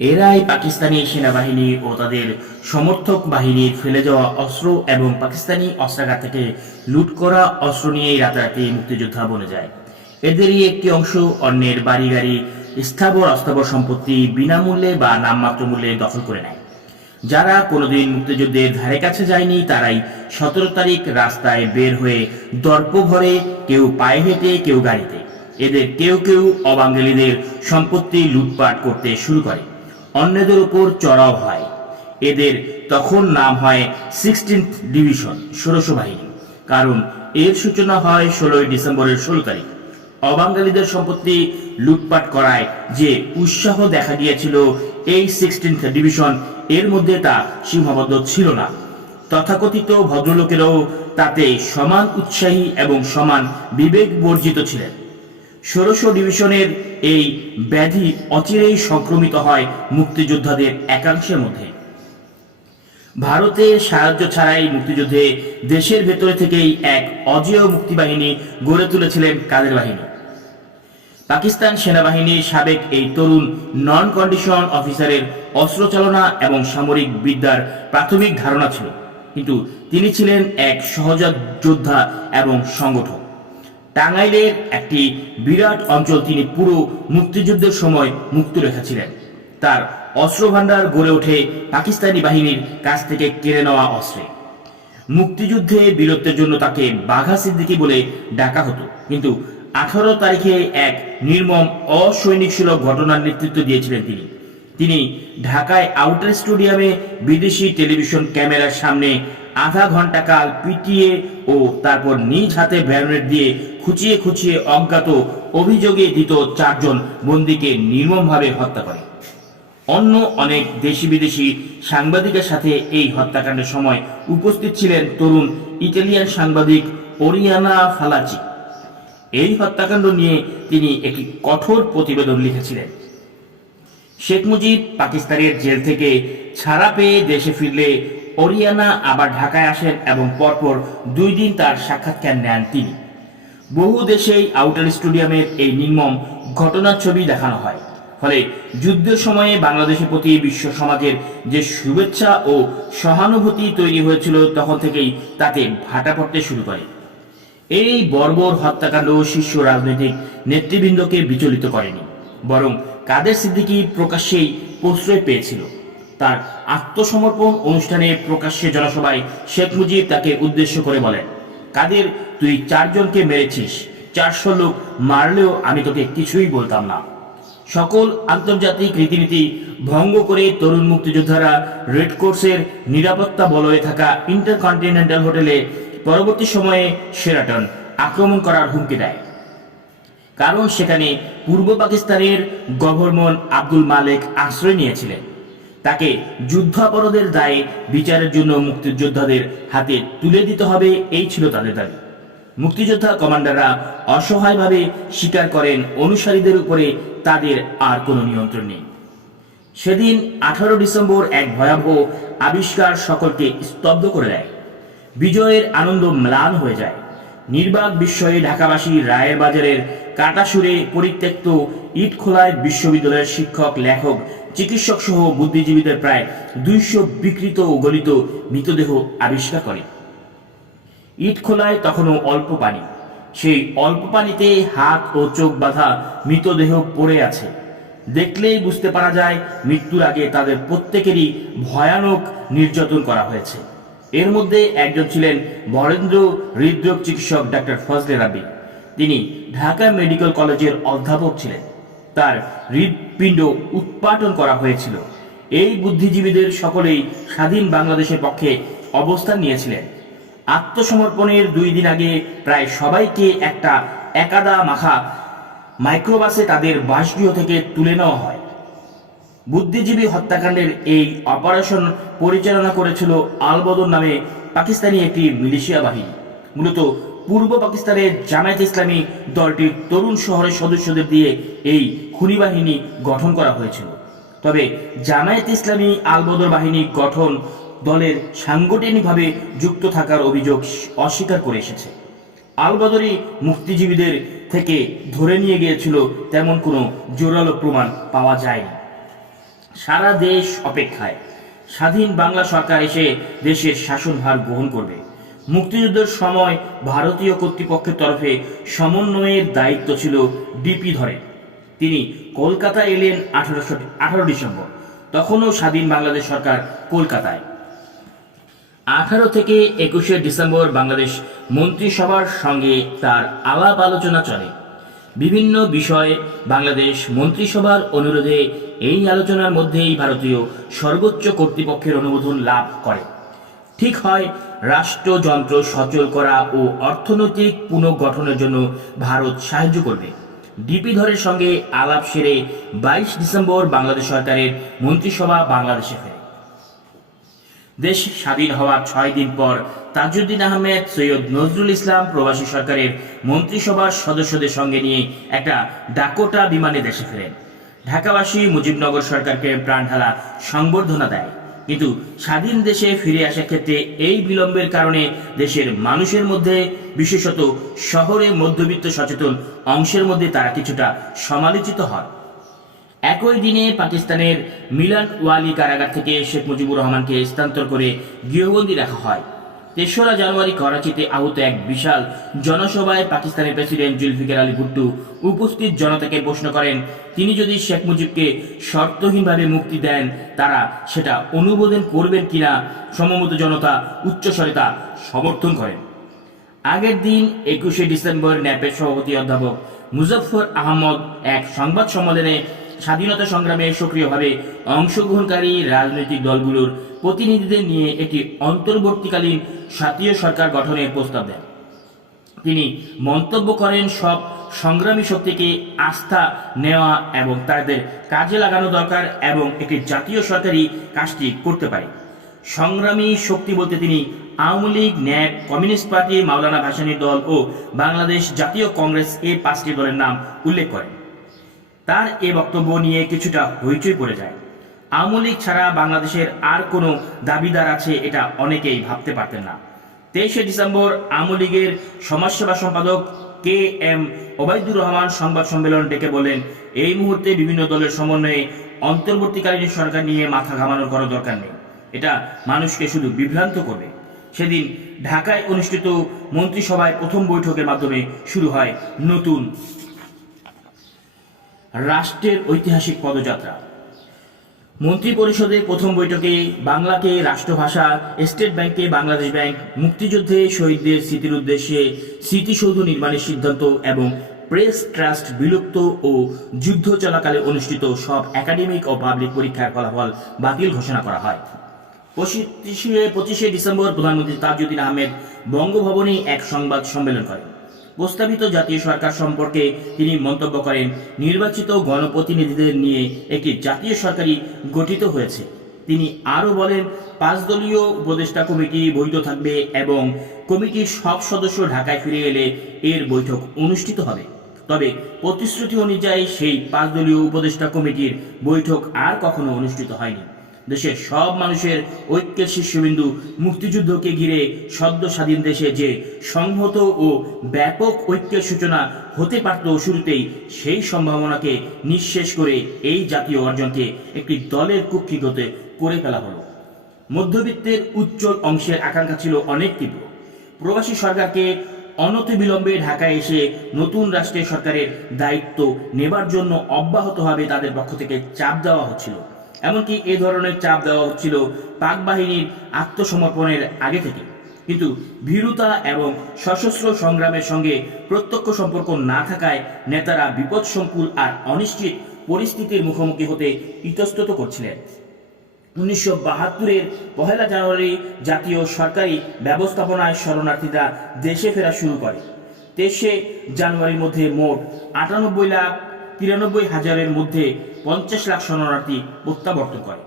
এরাই পাকিস্তানি সেনাবাহিনী ও তাদের সমর্থক বাহিনীর ফেলে যাওয়া অস্ত্র এবং পাকিস্তানি অস্ত্রাগার থেকে লুট করা অস্ত্র নিয়েই রাতারাতি মুক্তিযোদ্ধা বনে যায়। এদেরই একটি অংশ অন্যের বাড়ি গাড়ি, স্থাবর অস্থাবর সম্পত্তি বিনামূল্যে বা নামমাত্র মূল্যে দখল করে নেয়। যারা কোনোদিন মুক্তিযুদ্ধের ধারে কাছে যায়নি তারাই 17 তারিখ রাস্তায় বের হয়ে দর্প ভরে, কেউ পায়ে হেঁটে, কেউ গাড়িতে, এদের কেউ কেউ অবাঙালিদের সম্পত্তি লুটপাট করতে শুরু করে, অন্যদের উপর চড়াও হয়। এদের তখন নাম হয় 16th ডিভিশন, ষোড়শ বাহিনী। কারণ এর সূচনা হয় 16ই ডিসেম্বরের 16 তারিখ। অবাঙালিদের সম্পত্তি লুটপাট করায় যে উৎসাহ দেখা গিয়েছিল এই 16th ডিভিশন, এর মধ্যে তা সীমাবদ্ধ ছিল না। তথাকথিত ভদ্রলোকেরাও তাতে সমান উৎসাহী এবং সমান বিবেক বর্জিত ছিলেন। ষোড়শ ডিভিশনের এই ব্যাধি অচিরেই সংক্রমিত হয় মুক্তিযোদ্ধাদের একাংশের মধ্যে। ভারতের সাহায্য ছাড়াই মুক্তিযুদ্ধে দেশের ভেতরে থেকেই এক অজেয় মুক্তিবাহিনী গড়ে তুলেছিলেন কাদের বাহিনী। পাকিস্তান সেনাবাহিনীর সাবেক এই তরুণ নন কন্ডিশন অফিসারের অস্ত্রচালনা এবং সামরিক বিদ্যার প্রাথমিক ধারণা ছিল, কিন্তু তিনি ছিলেন এক সহজাত যোদ্ধা এবং সংগঠক। টাঙ্গাইলের একটি বিরাট অঞ্চল তিনি পুরো মুক্তিযুদ্ধের সময় মুক্ত রেখেছিলেন। তার অস্ত্রভাণ্ডার গড়ে ওঠে পাকিস্তানি বাহিনীর কাছ থেকে কেড়ে নেওয়া অস্ত্রে। মুক্তিযুদ্ধে বীরত্বের জন্য তাকে বাঘা সিদ্দিকী বলে ডাকা হতো, কিন্তু 18 তারিখে এক নির্মম অসৈনিকসুলভ ঘটনার নেতৃত্ব দিয়েছিলেন তিনি। তিনি ঢাকায় আউটার স্টেডিয়ামে বিদেশি টেলিভিশন ক্যামেরার সামনে আধা ঘন্টা কাল পিটিয়ে ও তারপর নিজ হাতে ব্যানরেট দিয়ে খুঁচিয়ে খুঁচিয়ে অজ্ঞাত অভিযোগে ধৃত 4 জন বন্দীকে নির্মমভাবে হত্যা করে। অন্য অনেক দেশি বিদেশি সাংবাদিকের সাথে এই হত্যাকাণ্ডের সময় উপস্থিত ছিলেন তরুণ ইটালিয়ান সাংবাদিক ওরিয়ানা ফালাচি। এই হত্যাকাণ্ড নিয়ে তিনি একটি কঠোর প্রতিবেদন লিখেছিলেন। শেখ মুজিব পাকিস্তানের জেল থেকে ছাড়া পেয়ে দেশে ফিরলে ওরিয়ানা আবার ঢাকায় আসেন এবং পরপর 2 দিন তার সাক্ষাৎকার নেন তিনি। বহু দেশেই আউটার স্টেডিয়ামের এই নির্মম ঘটনার ছবি দেখানো হয়। ফলে যুদ্ধের সময়ে বাংলাদেশের প্রতি বিশ্ব সমাজের যে শুভেচ্ছা ও সহানুভূতি তৈরি হয়েছিল তখন থেকেই তাতে ভাটা পড়তে শুরু করে। এই বর্বর হত্যাকাণ্ড শীর্ষ রাজনৈতিক নেতৃবৃন্দকে বিচলিত করেনি, বরং কাদের সিদ্দিকী প্রকাশ্যেই প্রশ্রয় পেয়েছিল। তার আত্মসমর্পণ অনুষ্ঠানে প্রকাশ্যে জনসভায় শেখ মুজিব তাকে উদ্দেশ্য করে বলেন, কাদের, তুই 4 জনকে মেরেছিস, 400 লোক মারলেও আমি তোকে কিছুই বলতাম না। সকল আন্তর্জাতিক রীতিনীতি ভঙ্গ করে তরুণ মুক্তিযোদ্ধারা রেড কোর্সের নিরাপত্তা বলয়ে থাকা ইন্টারকন্টিনেন্টাল হোটেলে পরবর্তী সময়ে শেরাটন আক্রমণ করার হুমকি দেয়। কারণ সেখানে পূর্ব পাকিস্তানের গভর্নর আব্দুল মালেক আশ্রয় নিয়েছিলেন। তাকে যুদ্ধাপরাধের দায়ে বিচারের জন্য মুক্তিযোদ্ধাদের হাতে তুলে দিতে হবে, এই ছিল তাদের দাবি। মুক্তিযোদ্ধা কমান্ডাররা অসহায়ভাবে স্বীকার করেন অনুসারীদের উপরে তাদের আর কোনো নিয়ন্ত্রণ নেই। সেদিন 18 ডিসেম্বর এক ভয়াবহ আবিষ্কার সকলকে স্তব্ধ করে দেয়। বিজয়ের আনন্দ ম্লান হয়ে যায়। নির্বাক বিস্ময়ে ঢাকাবাসী রায়ের বাজারের কাটাসুরে পরিত্যক্ত ইটখোলায় বিশ্ববিদ্যালয়ের শিক্ষক, লেখক, চিকিৎসক সহ বুদ্ধিজীবীদের প্রায় 200 বিকৃত ও গলিত মৃতদেহ আবিষ্কার করে। ইটখোলায় তখনও অল্প পানি, সেই অল্প পানিতে হাত ও চোখ বাঁধা মৃতদেহ পড়ে আছে। দেখলেই বুঝতে পারা যায় মৃত্যুর আগে তাদের প্রত্যেকেরই ভয়ানক নির্যাতন করা হয়েছে। এর মধ্যে একজন ছিলেন বরেন্দ্র হৃদরোগ চিকিৎসক ডাক্তার ফজলে রাব্বি। তিনি ঢাকা মেডিকেল কলেজের অধ্যাপক ছিলেন। তার হৃৎপিণ্ড উৎপাটন করা হয়েছিল। এই বুদ্ধিজীবীদের সকলেই স্বাধীন বাংলাদেশের পক্ষে অবস্থান নিয়েছিলেন। আত্মসমর্পণের 2 দিন আগে প্রায় সবাইকে একটা একাদা মাখা মাইক্রোবাসে তাদের বাসগৃহ থেকে তুলে নেওয়া হয়। বুদ্ধিজীবী হত্যাকাণ্ডের এই অপারেশন পরিচালনা করেছিল আল-বদর নামে পাকিস্তানি একটি মিলিশিয়া বাহিনী। মূলত পূর্ব পাকিস্তানের জামায়াত ইসলামী দলটির তরুণ শহরের সদস্যদের দিয়ে এই খুনি বাহিনী গঠন করা হয়েছিল। তবে জামায়াত ইসলামী আল-বদর বাহিনী গঠন দলের সাংগঠনিকভাবে যুক্ত থাকার অভিযোগ অস্বীকার করে এসেছে। আল-বদরই মুক্তিজীবীদের থেকে ধরে নিয়ে গিয়েছিল তেমন কোনো জোরালো প্রমাণ পাওয়া যায়নি। সারা দেশ অপেক্ষায়। স্বাধীন বাংলা সরকার এসে দেশের শাসনভার গ্রহণ করবে। মুক্তিযুদ্ধের সময় ভারতীয় কর্তৃপক্ষের তরফে সমন্বয়ের দায়িত্ব ছিল ডিপি ধরে। তিনি কলকাতায় এলেন 18 ডিসেম্বর। তখনও স্বাধীন বাংলাদেশ সরকার কলকাতায়। 18 থেকে 21 ডিসেম্বর বাংলাদেশ মন্ত্রিসভার সঙ্গে তার আলাপ আলোচনা চলে। বিভিন্ন বিষয়ে বাংলাদেশ মন্ত্রিসভার অনুরোধে এই আলোচনার মধ্যেই ভারতীয় সর্বোচ্চ কর্তৃপক্ষের অনুমোদন লাভ করে। ঠিক হয় রাষ্ট্রযন্ত্র সচল করা ও অর্থনৈতিক পুনর্গঠনের জন্য ভারত সাহায্য করবে। ডিপি ধরের সঙ্গে আলাপ সেরে 22 ডিসেম্বর বাংলাদেশ সরকারের মন্ত্রিসভা বাংলাদেশে ফেরে। দেশ স্বাধীন হওয়ার 6 দিন পর তাজউদ্দিন আহমেদ, সৈয়দ নজরুল ইসলাম প্রবাসী সরকারের মন্ত্রিসভার সদস্যদের সঙ্গে নিয়ে একটা ডাকোটা বিমানে দেশে ফেরেন। ঢাকাবাসী মুজিবনগর সরকারকে প্রাণঢালা সংবর্ধনা দেয়। কিন্তু স্বাধীন দেশে ফিরে আসার ক্ষেত্রে এই বিলম্বের কারণে দেশের মানুষের মধ্যে, বিশেষত শহরে মধ্যবিত্ত সচেতন অংশের মধ্যে তারা কিছুটা সমালোচিত হয়। একই দিনে পাকিস্তানের মিলান ওয়ালি কারাগার থেকে শেখ মুজিবুর রহমানকে স্থানান্তর করে গৃহবন্দী রাখা হয়। 3রা জানুয়ারি করাচিতে আহত এক বিশাল জনসভায় পাকিস্তানের প্রেসিডেন্ট জুলফিকার আলী ভুট্টো উপস্থিত জনতাকে প্রশ্ন করেন, তিনি যদি শেখ মুজিবকে শর্তহীনভাবে মুক্তি দেন তারা সেটা অনুমোদন করবেন কিনা। সমমত জনতা উচ্চস্বরে তা সমর্থন করেন। আগের দিন 21 ডিসেম্বর ন্যাপের সভাপতি অধ্যাপক মুজফফর আহমদ এক সংবাদ সম্মেলনে স্বাধীনতা সংগ্রামে সক্রিয়ভাবে অংশগ্রহণকারী রাজনৈতিক দলগুলোর প্রতিনিধিদের নিয়ে একটি অন্তর্বর্তীকালীন জাতীয় সরকার গঠনের প্রস্তাব দেন। তিনি মন্তব্য করেন, সব সংগ্রামী শক্তিকে আস্থা নেওয়া এবং তাদের কাজে লাগানো দরকার এবং একটি জাতীয় সরকারি কাজটি করতে পারে। সংগ্রামী শক্তি বলতে তিনি আওয়ামী লীগ, ন্যাপ, কমিউনিস্ট পার্টি, মাওলানা ভাসানীর দল ও বাংলাদেশ জাতীয় কংগ্রেস এই 5টি দলের নাম উল্লেখ করেন। তার এ বক্তব্য নিয়ে কিছুটা হইচই পড়ে যায়। আওয়ামী লীগ ছাড়া বাংলাদেশের আর কোনো দাবিদার আছে এটা অনেকেই ভাবতে পারতেন না। 23 ডিসেম্বর আওয়ামী লীগের সমাজসেবা সম্পাদক কে এম ওবায়দুর রহমান সংবাদ সম্মেলন ডেকে বলেন, এই মুহূর্তে বিভিন্ন দলের সমন্বয়ে অন্তর্বর্তীকালীন সরকার নিয়ে মাথা ঘামানোর কোনো দরকার নেই। এটা মানুষকে শুধু বিভ্রান্ত করবে। সেদিন ঢাকায় অনুষ্ঠিত মন্ত্রিসভায় প্রথম বৈঠকের মাধ্যমে শুরু হয় নতুন রাষ্ট্রের ঐতিহাসিক পদযাত্রা। মন্ত্রী পরিষদের প্রথম বৈঠকে বাংলাকে রাষ্ট্রভাষা, স্টেট ব্যাংকে বাংলাদেশ ব্যাংক, মুক্তিযুদ্ধে শহীদদের স্মৃতির উদ্দেশ্যে স্মৃতিসৌধ নির্মাণের সিদ্ধান্ত এবং প্রেস ট্রাস্ট বিলুপ্ত ও যুদ্ধ চলাকালে অনুষ্ঠিত সব একাডেমিক ও পাবলিক পরীক্ষার ফলাফল বাতিল ঘোষণা করা হয়। 25 ডিসেম্বর প্রধানমন্ত্রী তাজউদ্দিন আহমেদ বঙ্গভবনে এক সংবাদ সম্মেলন করেন। প্রস্তাবিত জাতীয় সরকার সম্পর্কে তিনি মন্তব্য করেন, নির্বাচিত গণপ্রতিনিধিদের নিয়ে একটি জাতীয় সরকারই গঠিত হয়েছে। তিনি আরও বলেন, 5 দলীয় উপদেষ্টা কমিটি বৈধ থাকবে এবং কমিটির সব সদস্য ঢাকায় ফিরে এলে এর বৈঠক অনুষ্ঠিত হবে। তবে প্রতিশ্রুতি অনুযায়ী সেই 5 দলীয় উপদেষ্টা কমিটির বৈঠক আর কখনো অনুষ্ঠিত হয়নি। দেশের সব মানুষের ঐক্যের শীর্ষবিন্দু মুক্তিযুদ্ধকে ঘিরে সদ্য স্বাধীন দেশে যে সংহত ও ব্যাপক ঐক্যের সূচনা হতে পারত, শুরুতেই সেই সম্ভাবনাকে নিঃশেষ করে এই জাতীয় অর্জনকে একটি দলের কুক্ষিগত করে ফেলা হলো। মধ্যবিত্তের উজ্জ্বল অংশের আকাঙ্ক্ষা ছিল অনেক তীব্র। প্রবাসী সরকারকে অনতিবিলম্বে ঢাকায় এসে নতুন রাষ্ট্রের সরকারের দায়িত্ব নেবার জন্য অব্যাহতভাবে তাদের পক্ষ থেকে চাপ দেওয়া হচ্ছিল। এমনকি এ ধরনের চাপ দেওয়া হচ্ছিল পাক বাহিনীর আত্মসমর্পণের আগে থেকে। কিন্তু ভীরুতা এবং সশস্ত্র সংগ্রামের সঙ্গে প্রত্যক্ষ সম্পর্ক না থাকায় নেতারা বিপদসংকুল আর অনিশ্চিত পরিস্থিতির মুখোমুখি হতে ইতস্তত করছিলেন। 1972-এর 1 জানুয়ারি জাতীয় সরকারি ব্যবস্থাপনায় শরণার্থীরা দেশে ফেরা শুরু করে। 23 জানুয়ারির মধ্যে মোট 98,93,000-এর মধ্যে 50 লাখ শরণার্থী প্রত্যাবর্তন করে।